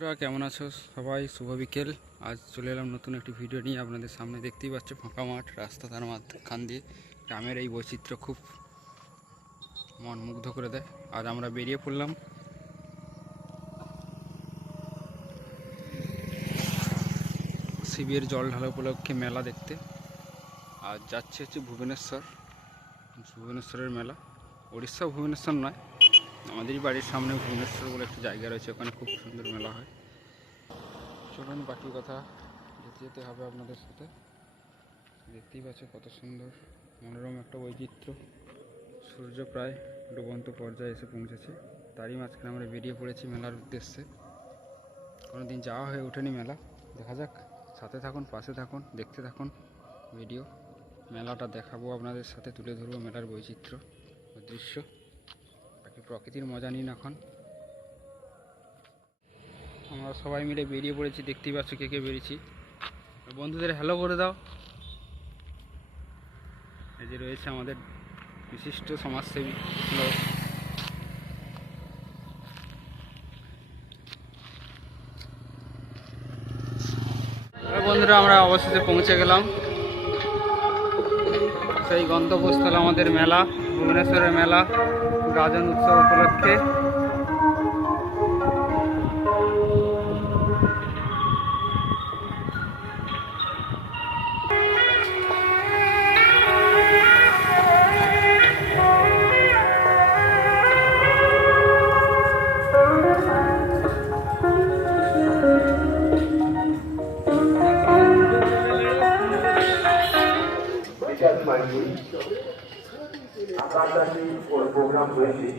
বন্ধুরা, কেমন আছো সবাই? শুভ বিকেল। আজ চলে এলাম নতুন একটি ভিডিও নিয়ে। আপনাদের সামনে দেখতেই পাচ্ছ ফাঁকা মাঠ রাস্তা তার মাঝখান দিয়ে। গ্রামের এই বৈচিত্র্য খুব মন মুগ্ধ করে দেয়। আজ আমরা বেরিয়ে পড়লাম। শিবের জল ঢালা উপলক্ষে মেলা দেখতে। আর যাচ্ছে হচ্ছে ভুবনেশ্বর। ভুবনেশ্বরের মেলা। উড়িষ্যা ভুবনেশ্বর নয় আমাদেরই বাড়ির সামনে ভুবনেশ্বর বলে একটা জায়গা রয়েছে, ওখানে খুব সুন্দর মেলা হয়। চলুন, বাকি কথা যেতে যেতে হবে আপনাদের সাথে। দেখতেই পাচ্ছ কত সুন্দর, মনোরম একটা বৈচিত্র্য। সূর্য প্রায় ডুবন্ত পর্যায়ে এসে পৌঁছেছে। তারই মাঝখানে আমরা বেরিয়ে পড়েছি মেলার উদ্দেশ্যে। কোনো দিন যাওয়া হয়ে ওঠেনি মেলা। দেখা যাক, সাথে থাকুন, পাশে থাকুন, দেখতে থাকুন ভিডিও। মেলাটা দেখাবো আপনাদের সাথে, তুলে ধরবো মেলার বৈচিত্র্য দৃশ্য। বাকি প্রকৃতির মজা নিন এখন। আমরা সবাই মিলে বেরিয়ে পড়েছি, দেখতেই পাচ্ছ কে কে বেরিয়েছি। বন্ধুদের হ্যালো করে দাও। এই যে রয়েছে আমাদের বিশিষ্ট সমাজসেবী লোক বন্ধুরা, আমরা অবশেষে পৌঁছে গেলাম। সেই গন্তব্যস্থল আমাদের মেলা, ভুবনেশ্বরের মেলা। গাজন উৎসব উপলক্ষে বিকাশ মাইতি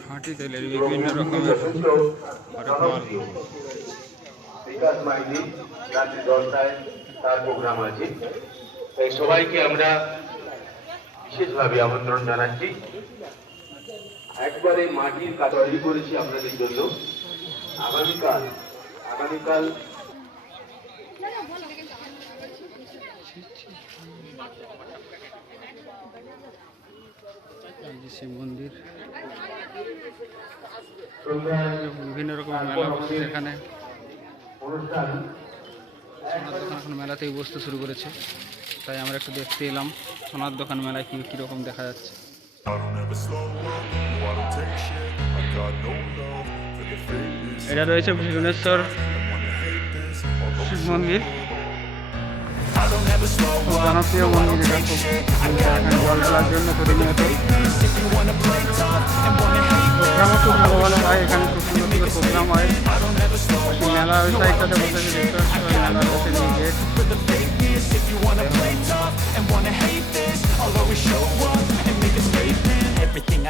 খাঁটি তেলের বিভিন্ন রকমের দশটায় তার প্রোগ্রাম আছে তাই সবাইকে আমরা বিশেষভাবে আমন্ত্রণ জানাচ্ছি। একবারে মাটির কাজ তৈরি করেছি আপনাদের জন্য। আগামীকাল আগামীকাল এই যে শিব মন্দির। বিভিন্ন রকমের মেলা বসছে এখানে। সোনার দোকান এখন মেলাতেই বসতে শুরু করেছে। তাই আমরা একটু দেখতে এলাম সোনার দোকান মেলায় কী কীরকম দেখা যাচ্ছে। এটা রয়েছে ভুবনেশ্বর মন্দির। জনপ্রিয় মন্দির এটা খুব এখানে জল ঢালার জন্য প্রতিনিয়ত If you wanna play tough and wanna hate প্রোগ্রামও খুব ভালো ভালো হয় এখানে খুব সুন্দর সুন্দর প্রোগ্রাম হয় বাকি মেলা ওই সাইডটাতে বসেছে দেখতে পাচ্ছ ওই মেলা বসে নিয়ে gate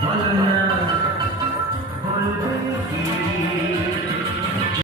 One